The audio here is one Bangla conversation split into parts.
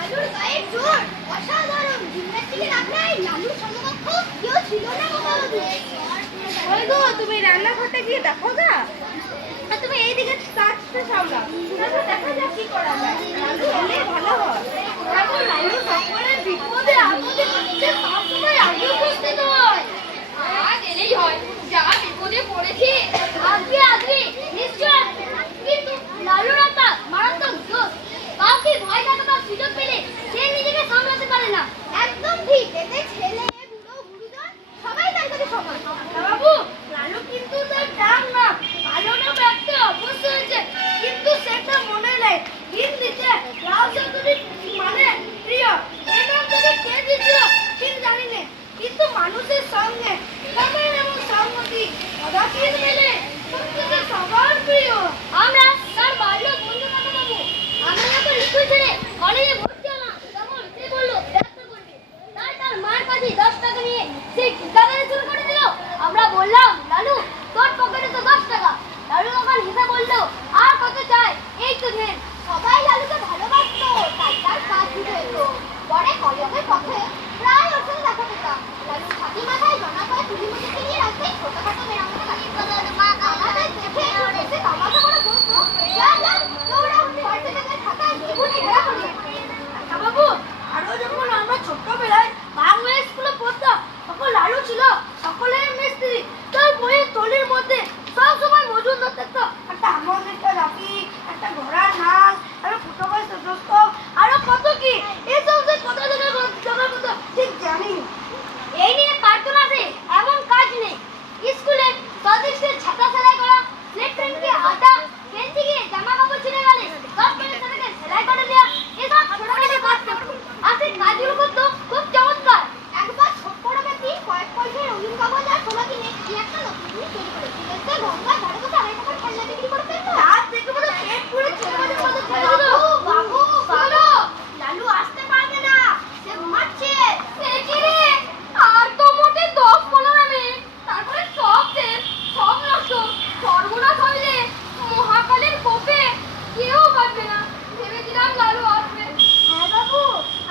লালুর গায়ের জোর অসাধারণ। জিমন্যাস্টিকের আখড়ায় লালুর সমকক্ষ কেউ ছিল না বাবু। ওই গো, তুমি রান্নাঘরটা গিয়ে দেখো গা। আর তুমি এইদিকে কাজটা সামলাও, তারপর দেখা যাক কি করা যায়। লালু এলে ভালো হয়। এখন লালু সকলের বিপদে আপদে সবসময় আগে উপস্থিত হয়। আজ এলেই হয়, যা বিপদে পড়েছি আজকে আজকে নিশ্চয়। কিন্তু লালুর একটা মারাত্মক দোষ, কাউকে ভয় দেখাবার সুযোগ পেলে সে নিজেকে সামলাতে পারে না। একদম ঠিক। এতে ছেলে বুড়ো গুরুজন সবাই তার কাছে সমান। বাবু, লালু কিন্তু তার ডাক না ভালো না ব্যক্তি অবশ্য হয়েছে, কিন্তু সেটা মনে নেই। হিন্দিতে লাল চৌধুরী মানে প্রিয় এই নাম থেকে কে দিয়েছিল ঠিক জানি না, কিন্তু মানুষের সঙ্গে সবাই এমন সংগতি কদাচিৎ মেলে সত্যি সবার প্রিয়। আমরা তার বাল্য বন্ধু কাকা বাবু। আমরা যখন স্কুল ছেড়ে কলেজে ভর্তি হলাম তখন সে বললো ব্যবসা করবে, তাই তার মার কাছে 10 টাকা নিয়ে সে ঠিকাদারি শুরু করে দিল। আমরা বললাম, লালু তোর পকেটে তো 10 টাকা। লালু তখন হিসাব বললো, আর কত চাই, এই তো ধের। সবাই লালুকে ভালোবাসতো, তাই তার কাজ শুরু হতো। পরে কলেজের পথে প্রায় ওর সাথে দেখা পেতাম। লালু ছাতি মাথায় জনা পায়ে তুলি মুখে নিয়ে রাস্তায় ছোটখাটো মেরামত আমাদের দেখে এসে তামাশা করে বলতো, যা যা দৌড়াও, পার্টি থেকে ঢাকায় জীবন ঘেরা করি। বাবু, আরো যখন আমরা ছোটবেলায় বাংলা স্কুলে পড়তাম তখন লালু ছিল সকলের মিস্ত্রি। তার বইয়ের থলির মধ্যে সব সময় মজুদ থাকতো একটা আমন, একটা রাফি, একটা ঘোড়ার নাচ, একটা ফুটবল স্টেথোস্কোপ, আরো কত কি। এসব যে কোথা থেকে জোগাড় করতো ঠিক জানি। এই নিয়ে কার্টুন আছে, এমন কাজ নেই। স্কুলে সদস্যের ছাতা সেলাই করা, প্লেট পেনকে আটা, কেঞ্চি গিয়ে জামা কাপড় ছিঁড়ে গেলে সব পেনের সাথে সেলাই করে দেওয়া, এসব ছোটখাটো কাজ করতো। আর সেই কাজগুলো করতো খুব চমৎকার। একবার ছোট বড় ব্যক্তি কয়েক পয়সায় রঙিন কাগজ আর সোনা কিনে কি একটা নতুন জিনিস তৈরি করেছিল। সে গঙ্গার ধারে বসে আড়াই টাকার খেলনা বিক্রি করে ফেলতো। তার থেকে বড় পেট পুরো ছোটদের মতো খেলেছিল। বাবু বাবু, লালু আসতে পারবে না, সে ঘুমাচ্ছে। সে কি রে, আর তো মোটে 10-15 মিনিট, তারপরে সব শেষ, সব নষ্ট, সর্বনাশ হইলে মহাকালের কোপে কেউ বাঁচবে না। ভেবেছিলাম লালু আসবে। হ্যাঁ বাবু,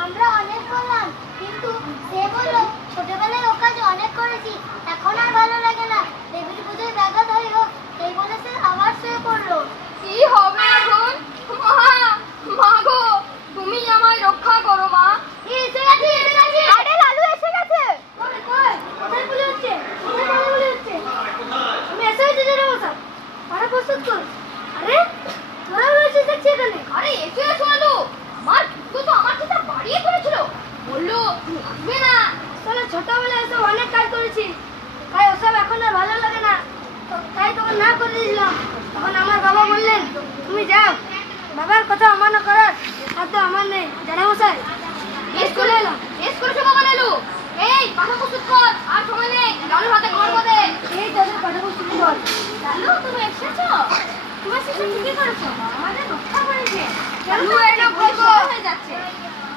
আমরা অনেক বললাম, কিন্তু সে বললো ছোটবেলায় ও কাজ অনেক করেছি, এখন আর ভালো লাগে না, দেবীর পুজোয় ব্যাঘাত হয়ে হোক, এই বলে সে আবার শুয়ে পড়লো। কি হবে এখন? মা গো, তুমি আমায় রক্ষা করো মা। এসে গেছে, এসে গেছে। আরে লালু এসে গেছে। কই কই, কোথায় পুজো হচ্ছে? কোথায় পুজো হচ্ছে? আমি এসে গেছি জোরে বসা। আরে প্রস্তুত কর। আরে তোরা রয়েছিস দেখছি এখানে। আরে এসে এসো লালু, আমার জুতো তো আমার সাথে বাড়িয়ে করেছিল, বললো আসবে না। তাহলে ছোটবেলায় এসব অনেক কাজ করেছি, তাই ওসব এখন আর ভালো লাগে না, তাই তখন না করে দিয়েছিলাম। তখন আমার বাবা বললেন, তুমি যাও, বাবার কথা অমান্য করার সাধ্য আমার নেই। জানা মশাই, বেশ করে এলাম। বেশ করেছো বাবা লালু। এই পাঠা প্রস্তুত কর, আর সময় নেই, লালুর হাতে খবর দে। এই তাদের পাঠা প্রস্তুত কর। লালু তুমি এসেছো, তোমার শিশু ঠিকই করেছো, আমাদের রক্ষা করেছে। লালু এটা গল্প হয়ে যাচ্ছে।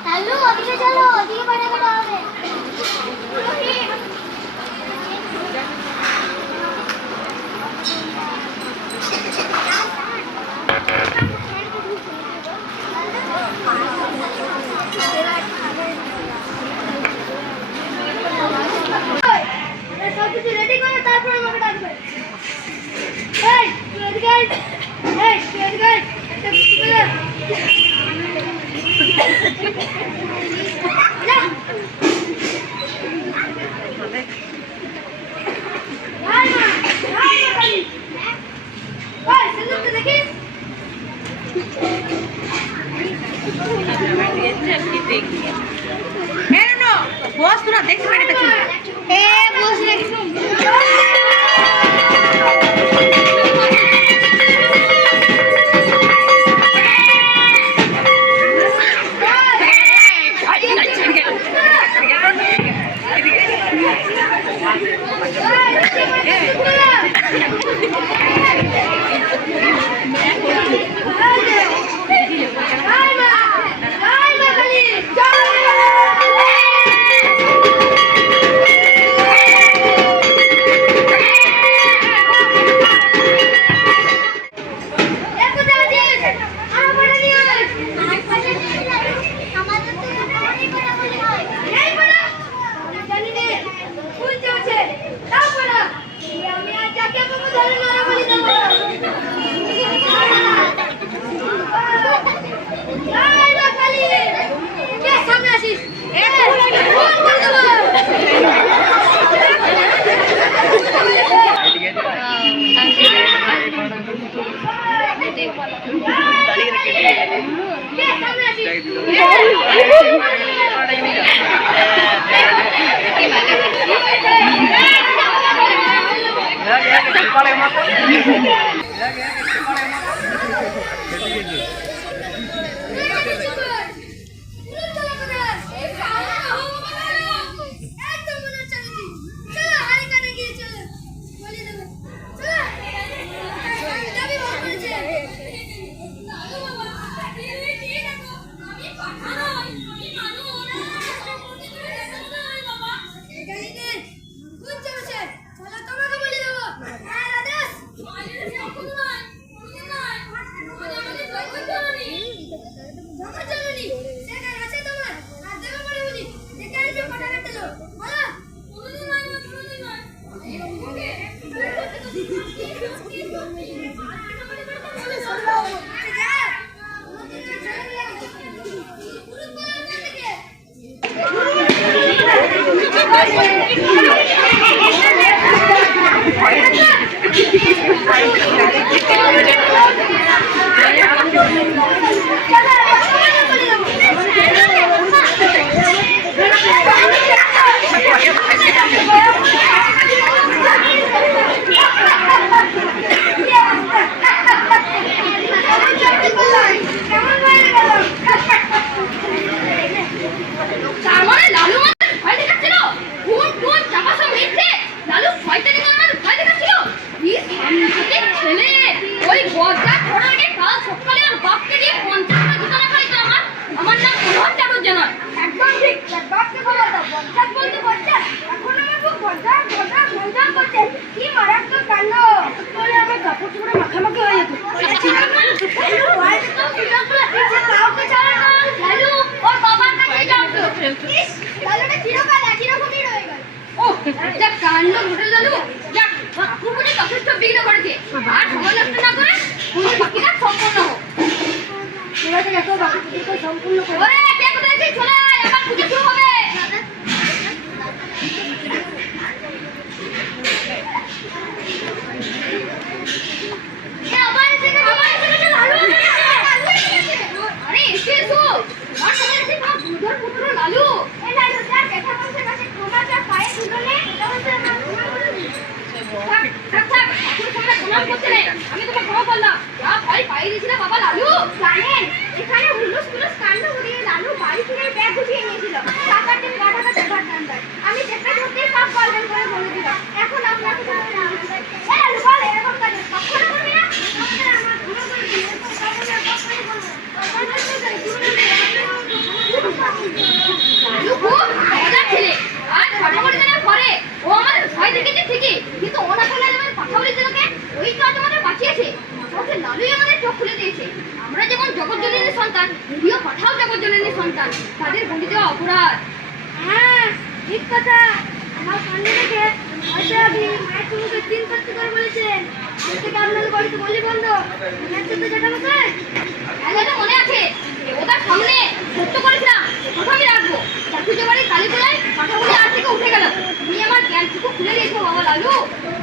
লালু ওদিকে চলো, ওদিকে পাঠা করা হবে। সব কিছু রেডি করে তারপর আমাকে ডাকবে। এই তুই এদিকে আয়, এই তুই এদিকে আয়, একটা বৃষ্টি করে যা। আয় মা, আয় মা কালী। ওই সিন্দুকটা দেখিস। বস তোরা দেখতে পারি দেখি। এ বস রে।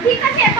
ঠিক আছে